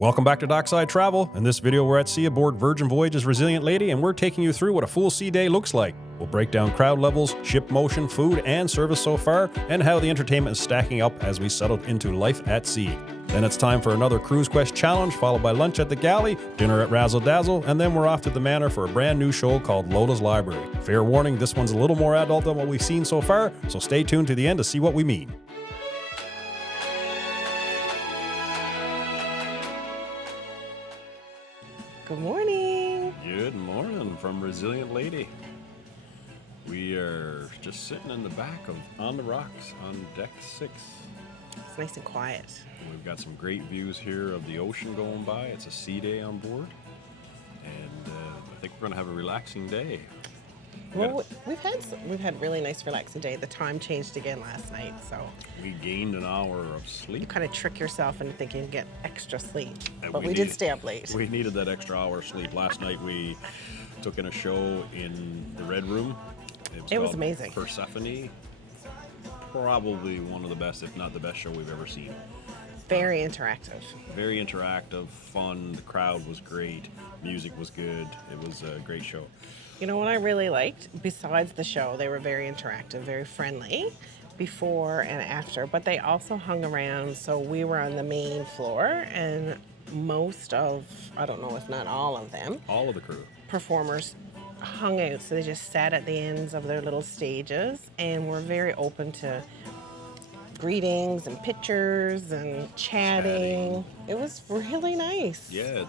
Welcome back to Dockside Travel. In this video, we're at sea aboard Virgin Voyages Resilient Lady, and we're taking you through what a full sea day looks like. We'll break down crowd levels, ship motion, food, and service so far, and how the entertainment is stacking up as we settle into life at sea. Then it's time for another Cruise Quest challenge, followed by lunch at the galley, dinner at Razzle Dazzle, and then we're off to the manor for a brand new show called Loda's Library. Fair warning, this one's a little more adult than what we've seen so far, so stay tuned to the end to see what we mean. Good morning. Good morning from Resilient Lady. We are just sitting in the back of On the Rocks on deck 6. It's nice and quiet. We've got some great views here of the ocean going by. It's a sea day on board, and I think we're going to have a relaxing day. Well, we've had really nice relaxing day. The time changed again last night, so we gained an hour of you sleep. kind of trick yourself into thinking you get extra sleep. And But we did stay up late. We needed that extra hour of sleep. Last night we took in a show in the Red Room. It was called amazing. Persephone. Probably one of the best, if not the best show we've ever seen. Very interactive. Very interactive, fun. The crowd was great. Music was good. It was a great show. You know what I really liked? Besides the show, they were very interactive, very friendly before and after, but they also hung around. So we were on the main floor, and most of, I don't know if not all of them, All of the crew. performers hung out. So they just sat at the ends of their little stages and were very open to greetings and pictures and chatting. It was really nice. Yeah,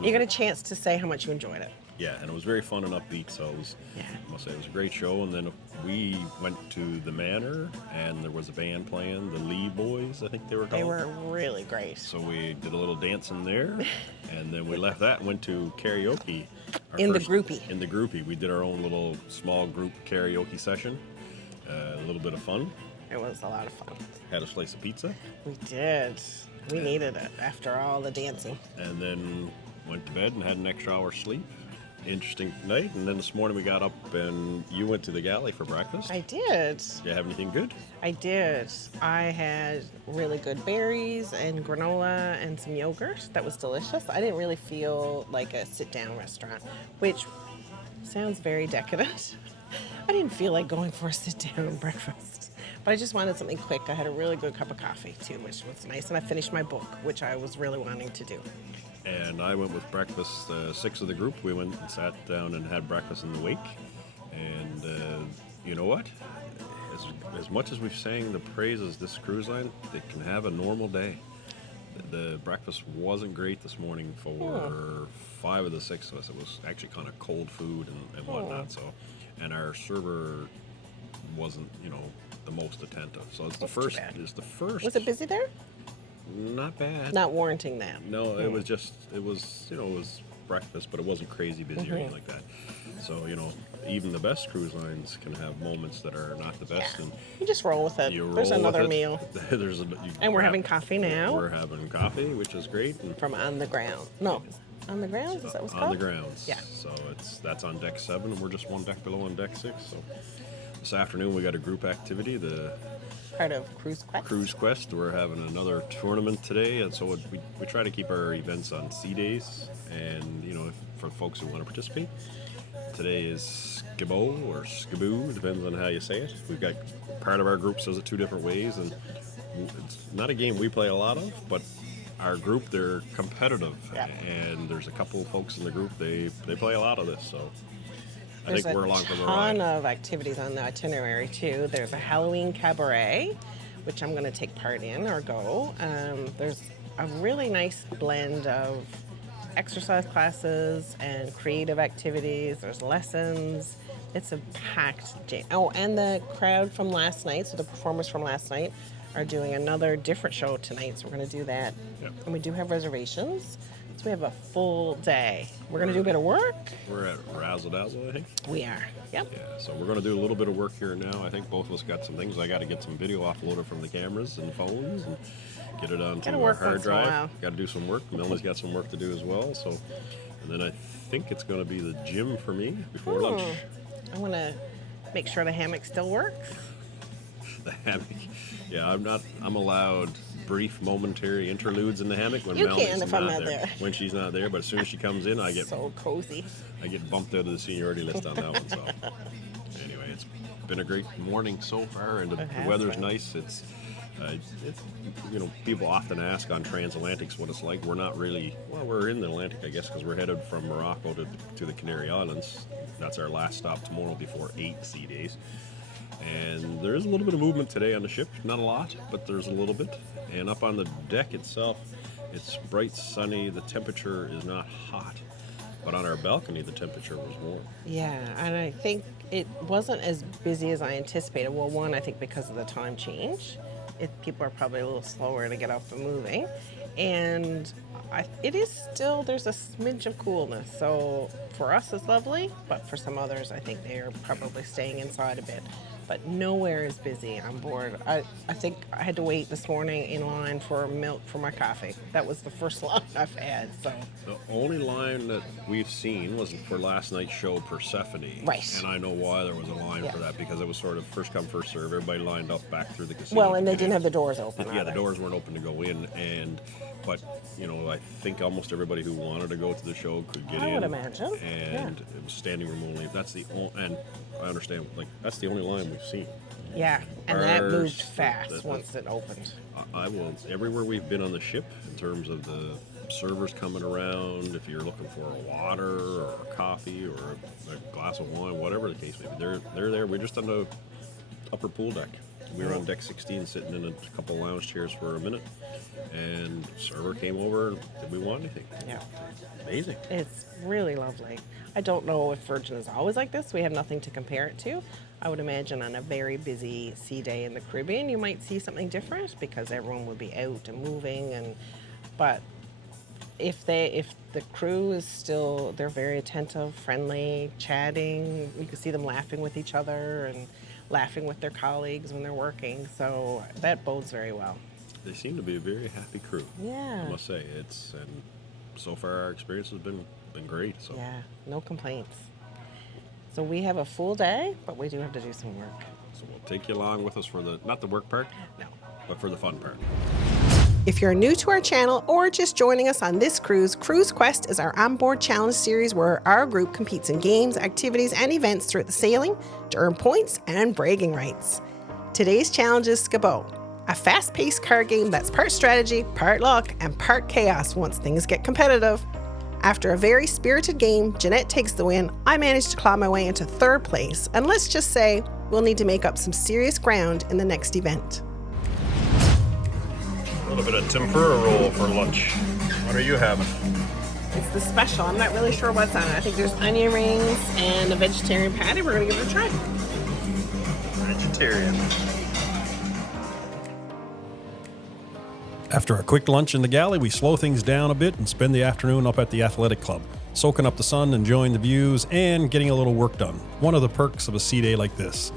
You got a chance to say how much you enjoyed it. Yeah, and it was very fun and upbeat, so it was, I must say, it was a great show. And then we went to the manor, and there was a band playing, the Lee Boys, I think they were called. They were really great. So we did a little dancing there, and then we left that and went to karaoke. In the groupie. In the groupie. We did our own little small group karaoke session. A little bit of fun. It was a lot of fun. Had a slice of pizza. We did. We needed it after all the dancing. And then went to bed and had an extra hour sleep. Interesting night. And then this morning we got up and you went to the galley for breakfast. I did. Did you have anything good? I did. I had really good berries and granola and some yogurt. That was delicious. I didn't really feel like a sit-down restaurant, which sounds very decadent. I didn't feel like going for a sit-down breakfast, but I just wanted something quick. I had a really good cup of coffee too, which was nice, and I finished my book, which I was really wanting to do. And I went with breakfast. 6 of the group, we went and sat down and had breakfast in the wake. And you know what? As much as we've sang the praises this cruise line, they can have a normal day. The breakfast wasn't great this morning for 5 of the 6 of us. It was actually kind of cold food and whatnot. So, and our server wasn't, the most attentive. So it's the first. It's the first. Was it busy there? Not bad. Not warranting that. No, it was breakfast, but it wasn't crazy busy or anything like that. So, even the best cruise lines can have moments that are not the best. Yeah. And you just roll with it. There's another meal. And we're having coffee now. We're having coffee, which is great. And from On the Ground. No, On the Grounds? Is that what's called? On the Grounds. Yeah. So that's on deck 7, and we're just one deck below on deck 6. So this afternoon we got a group activity, the part of Cruise Quest. Cruise Quest. We're having another tournament today, and so we try to keep our events on sea days, and for folks who want to participate. Today is Skibbo or Skiboo, depends on how you say it. We've got part of our group says it 2 different ways, and it's not a game we play a lot of, but our group, they're competitive, and there's a couple of folks in the group, they play a lot of this, so I think we're along for the ride. There's a ton of activities on the itinerary, too. There's a Halloween cabaret, which I'm going to take part in or go. There's a really nice blend of exercise classes and creative activities. There's lessons. It's a packed day. Oh, and the crowd from last night, so the performers from last night, are doing another different show tonight, so we're going to do that. Yep. And we do have reservations. So we have a full day. We're going to do a bit of work. We're at Razzle Dazzle, I think. We are, yep. Yeah, so we're going to do a little bit of work here now. I think both of us got some things. I got to get some video offloaded from the cameras and phones and get it onto our hard drive. Got to do some work. Melanie's got some work to do as well. So, and then I think it's going to be the gym for me before lunch. I want to make sure the hammock still works. The hammock. Yeah, I'm allowed brief, momentary interludes in the hammock when You Melanie's can if I'm not there. When she's not there, but as soon as she comes in, I get So cozy. bumped out of the seniority list on that one. So anyway, it's been a great morning so far, and the weather's nice. It's people often ask on transatlantics what it's like. We're not really, well, we're in the Atlantic, I guess, because we're headed from Morocco to the Canary Islands. That's our last stop tomorrow before 8 sea days. And there is a little bit of movement today on the ship. Not a lot, but there's a little bit. And up on the deck itself, it's bright, sunny. The temperature is not hot. But on our balcony, the temperature was warm. Yeah, and I think it wasn't as busy as I anticipated. Well, one, I think because of the time change. People are probably a little slower to get up and moving. And it is still, there's a smidge of coolness. So for us, it's lovely. But for some others, I think they are probably staying inside a bit. But nowhere is busy on board. I think I had to wait this morning in line for milk for my coffee. That was the first line I've had. So the only line that we've seen was for last night's show, Persephone. Right. And I know why there was a line for that, because it was sort of first come, first serve. Everybody lined up back through the casino. Well, and they didn't have the doors open. Yeah, the doors weren't open to go in, but I think almost everybody who wanted to go to the show could get in. I would imagine. And it was standing room only. That's the only, and I understand, that's the only line we've seen. Yeah, and that moved fast once it opened. I will, everywhere we've been on the ship, in terms of the servers coming around, if you're looking for a water or a coffee or a glass of wine, whatever the case may be, they're there. We're just on the upper pool deck. We were on deck 16 sitting in a couple lounge chairs for a minute, and server came over and did we want anything? Yeah. Amazing. It's really lovely. I don't know if Virgin is always like this. We have nothing to compare it to. I would imagine on a very busy sea day in the Caribbean, you might see something different because everyone would be out and moving. But if the crew is still, they're very attentive, friendly, chatting. You can see them laughing with each other and laughing with their colleagues when they're working. So that bodes very well. They seem to be a very happy crew. Yeah. I must say, and so far our experience has been great. So yeah, no complaints. So we have a full day, but we do have to do some work. So we'll take you along with us for not the work part, No. but for the fun part. If you're new to our channel or just joining us on this cruise, Cruise Quest is our onboard challenge series where our group competes in games, activities, and events throughout the sailing to earn points and bragging rights. Today's challenge is Skabo, a fast-paced card game that's part strategy, part luck, and part chaos once things get competitive. After a very spirited game, Jeanette takes the win. I managed to claw my way into third place, and let's just say we'll need to make up some serious ground in the next event. A little bit of tempura roll for lunch. What are you having? It's the special. I'm not really sure what's on it. I think there's onion rings and a vegetarian patty. We're going to give it a try. Vegetarian. After a quick lunch in the galley, we slow things down a bit and spend the afternoon up at the athletic club, soaking up the sun, enjoying the views, and getting a little work done. One of the perks of a sea day like this.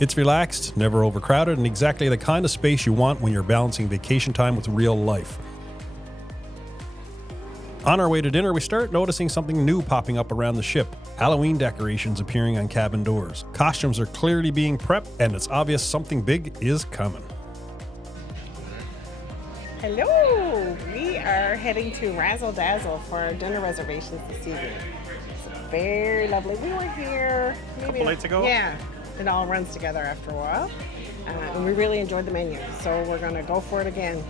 It's relaxed, never overcrowded, and exactly the kind of space you want when you're balancing vacation time with real life. On our way to dinner, we start noticing something new popping up around the ship. Halloween decorations appearing on cabin doors. Costumes are clearly being prepped, and it's obvious something big is coming. Hello! We are heading to Razzle Dazzle for our dinner reservations this evening. It's very lovely. We were here maybe Couple nights ago? Yeah. It all runs together after a while. And we really enjoyed the menu. So we're going to go for it again.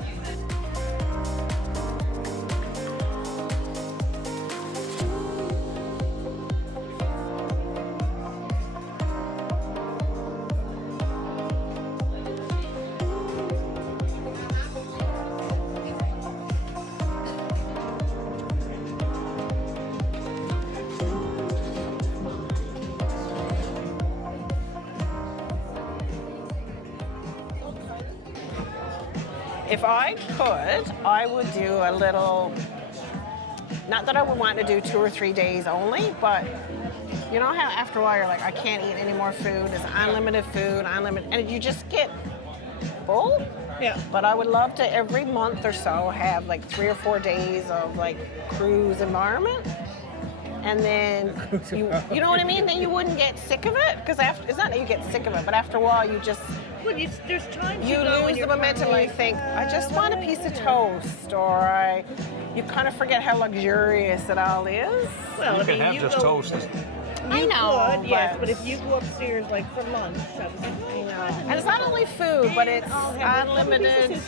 If I could, I would do a little, not that I would want to do 2 or 3 days only, but you know how after a while you're like, I can't eat any more food, it's unlimited food, and you just get full? Yeah. But I would love to every month or so have like 3 or 4 days of like cruise environment. And then, you know what I mean? Then you wouldn't get sick of it, because it's not that you get sick of it, but after a while you Well, there's times you go and lose you're the momentum. kinda You think, I just want a piece of toast, or you kind of forget how luxurious it all is. Well, You can have you just go, toast. I You know, could, yes, but- but if you go upstairs like for lunch, I was like, oh, And it's not only food, but it's unlimited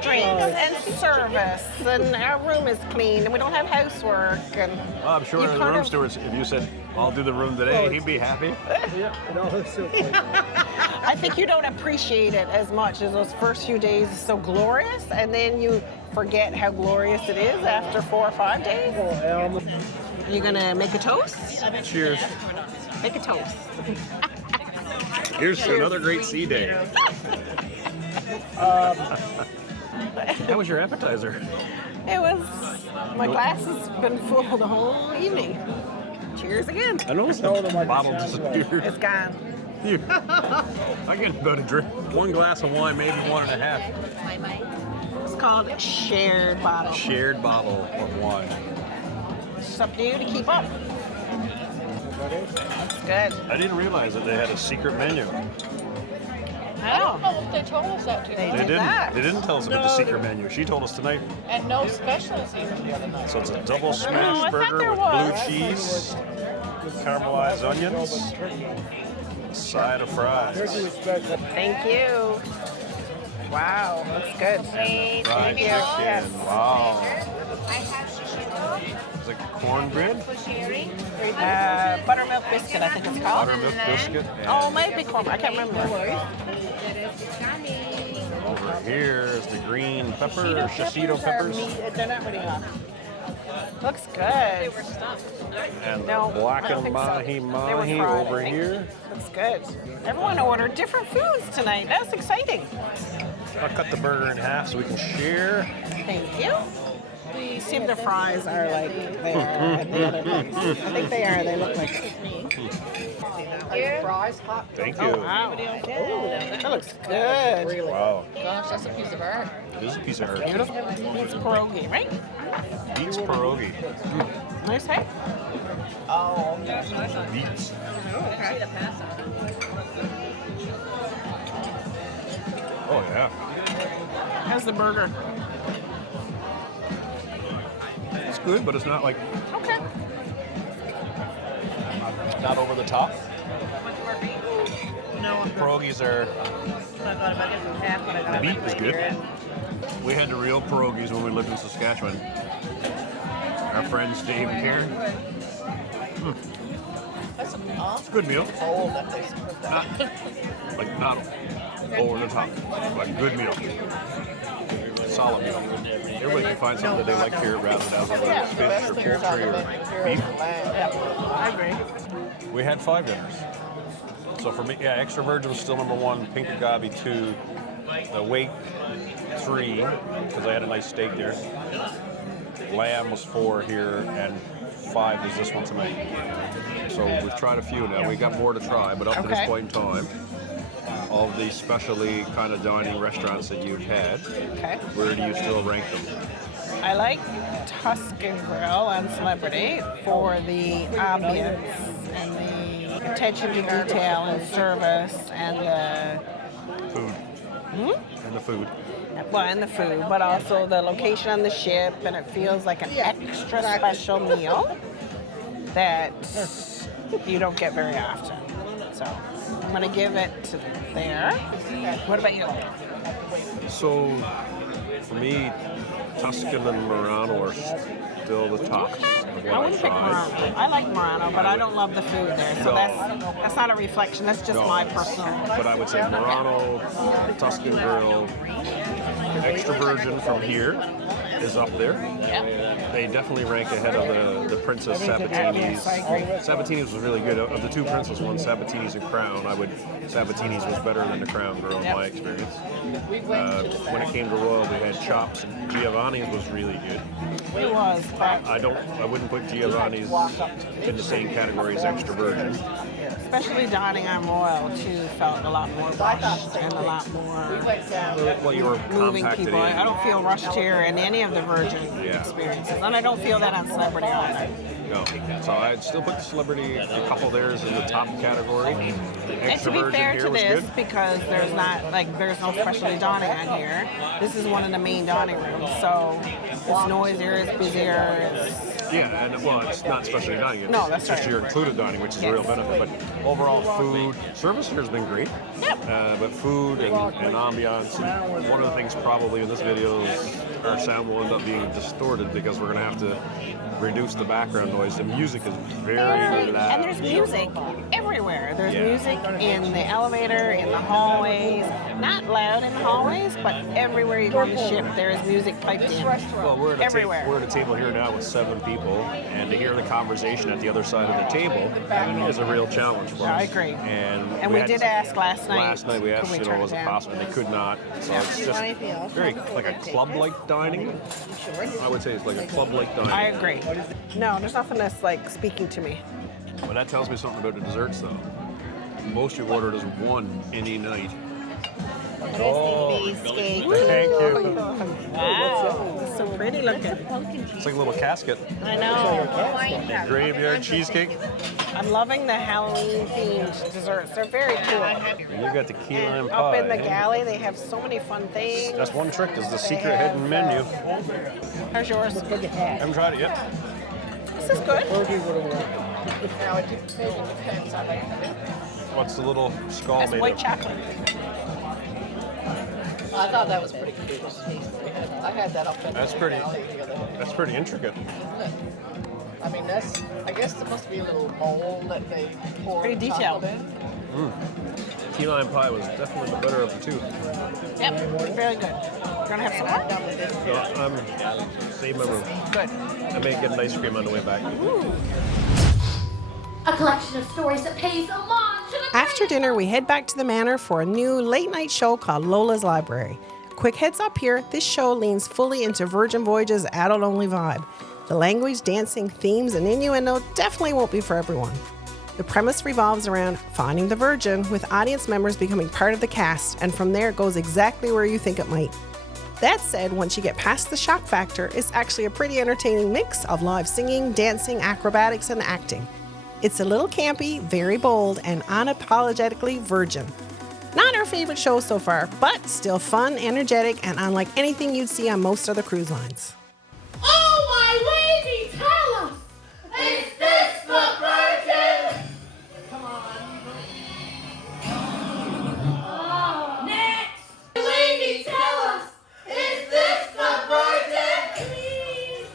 drinks and service, and our room is clean, and we don't have housework. And Well, I'm sure you the kind room of- stewards, if you said, I'll do the room today, he'd be happy. I think you don't appreciate it as much as those first few days is so glorious, and then you forget how glorious it is after 4 or 5 days. You gonna make a toast? Cheers. Make a toast. Here's to another great sea day. That was your appetizer. It was. My glass has been full the whole evening. Cheers again. I noticed the bottle disappeared. It's gone. I get about a drink, 1 glass of wine, maybe 1.5. It's called shared bottle. Shared bottle of wine. It's up to you to keep up. That's good. I didn't realize that they had a secret menu. I know. I don't know if they told us that They today. They did didn't. that. They didn't tell us about the secret menu. She told us tonight. And no specials either the other night. So it's a double I smash thought burger there with was. blue cheese, caramelized onions, a side of fries. Thank you. Wow, looks good. Fried Thank you. chicken. Yes. Wow. Is it cornbread? Buttermilk biscuit, I think it's called. Buttermilk biscuit. Oh, And maybe corn. I can't remember. over here is the green pepper, or shishito peppers. They're not ready off. Looks good. And No, the I black don't and think so. mahi They were mahi fried, I over think. here. Looks good. Everyone ordered different foods tonight. That's exciting. I'll cut the burger in half so we can share. Thank you. See if the fries are like they are at the other place. I think they are. They look like it. Fries, hot. Thank Oh, you. wow. That looks good. Wow. Gosh, that's a piece of art. This is a piece of art. Beautiful. It's pierogi, right? Beets pierogi. Nice, hey? Beets. Oh yeah. How's the burger? It's good, but it's not like Okay. not over the top. no, Pierogies are. I thought about getting half, but I got The meat is good. We had the real pierogies when we lived in Saskatchewan. Our friends Dave and Karen. That's a It's a good meal. bowl that they put that. Not over the top, but good meal. Solid meal. Everybody can find something that they like here at Razzle Dazzle, whether it's fish or poultry or beef. I agree. We had 5 dinners. So for me, yeah, extra virgin was still number 1, pink agave 2, the wake 3, because I had a nice steak there. Lamb was 4 here, and 5 was this one tonight. So we've tried a few now. We got more to try, but up to this Okay. point in time, of the specialty kind of dining restaurants that you've had, Okay. where do you still rank them? I like Tuscan Grill on Celebrity for the ambience and the attention to detail and service and the Food. And the food. and the food, but also the location on the ship, and it feels like an extra special meal that you don't get very often. So I'm gonna give it to there. What about you? So, for me, Tuscan and Murano are still the tops of what I I wouldn't pick tried. Murano. I like Murano, but I don't love the food there. So No. that's not a reflection. That's just No. my personal. But I would say Murano, Tuscan Grill, extra virgin from here is up there. Yeah. They definitely rank ahead of the Princess Sabatini's. Yes, I agree. Sabatini's was really good. Of the 2 Princess ones, Sabatini's and Crown, Sabatini's was better than the Crown Grill in Yep. my experience. When it came to Royal, we had chops, and Giovanni's was really good. It was, but I wouldn't put Giovanni's in the same category as extra virgin. especially dining on Royal too felt a lot more rushed and a lot more Well, you were moving compacted people. in. I don't feel rushed here in any of the Virgin experiences, and I don't feel that on Celebrity either. No. So I'd still put the celebrity, a couple of theirs in the top category. The And to extra be virgin fair here to was this, good. because there's no specialty dining on here. This is one of the main dining rooms, so it's noisier, it's busier. Yeah, and well, it's not specialty dining. It's No, that's just right. your included dining, which is a Yes. real benefit. But overall, food, service here has been great. Yep. But food and ambiance, and one of the things probably in this video is our sound will end up being distorted because we're going to have to reduce the background noise. The music is very loud. And there's music everywhere. There's Yeah. music in the elevator, in the hallways. Not loud in the hallways, but everywhere you go on the ship, there is music piped in. Well, we're at, everywhere. we're at a table here now with 7 people, and to hear the conversation at the other side of the table is a real challenge for us. I agree. And we had did to- ask last night. Last night we asked, could we you know, turn was it it down? possible? They could not. So it's just very like a club-like dining. I would say it's like a club-like dining. I agree. No, there's nothing that's like speaking to me. But that tells me something about the desserts, though. Most you've ordered is one any night. Oh, Thank you. wow, so pretty looking. It's like a little casket. I know. Graveyard cheesecake. I'm loving the Halloween themed desserts. They're very cool. And you got the key lime And pie. up in the hey? galley, they have so many fun things. That's one trick, is the secret hidden menu. How's yours? Haven't tried it yet. This is good. Now, it depends on What's the little skull That's made white of? chocolate. I thought that was pretty cute. I had that up in That's the pretty- alley the other day. That's pretty intricate. I mean, I guess there must be a little mold that they pour Pretty detailed. chocolate in. Key lime pie was definitely the better of the two. Yep, very good. You gonna have some more? So I'm saving my room. Good. I may get an ice cream on the way back. A collection of stories that pays homage to the After dinner, we head back to the manor for a new late-night show called Lola's Library. Quick heads up here, this show leans fully into Virgin Voyages' adult-only vibe. The language, dancing, themes, and innuendo definitely won't be for everyone. The premise revolves around finding the Virgin, with audience members becoming part of the cast, and from there it goes exactly where you think it might. That said, once you get past the shock factor, it's actually a pretty entertaining mix of live singing, dancing, acrobatics, and acting. It's a little campy, very bold, and unapologetically Virgin. Not our favorite show so far, but still fun, energetic, and unlike anything you'd see on most other cruise lines. Oh, my lady, tell us! Is this the Virgin? Come on. Oh. Next! Lady, tell us! Is this the Virgin? Please,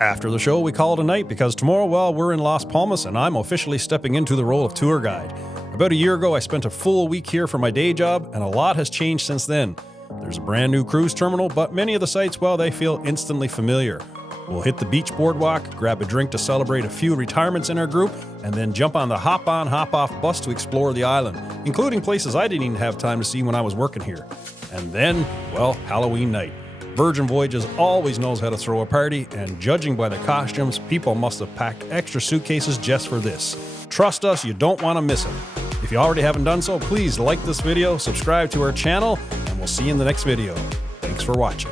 After the show, we call it a night because tomorrow, well, we're in Las Palmas and I'm officially stepping into the role of tour guide. About a year ago, I spent a full week here for my day job, and a lot has changed since then. There's a brand new cruise terminal, but many of the sites, well, they feel instantly familiar. We'll hit the beach boardwalk, grab a drink to celebrate a few retirements in our group, and then jump on the hop-on, hop-off bus to explore the island, including places I didn't even have time to see when I was working here. And then, well, Halloween night. Virgin Voyages always knows how to throw a party, and judging by the costumes, people must have packed extra suitcases just for this. Trust us, you don't want to miss it. If you already haven't done so, please like this video, subscribe to our channel, and we'll see you in the next video. Thanks for watching.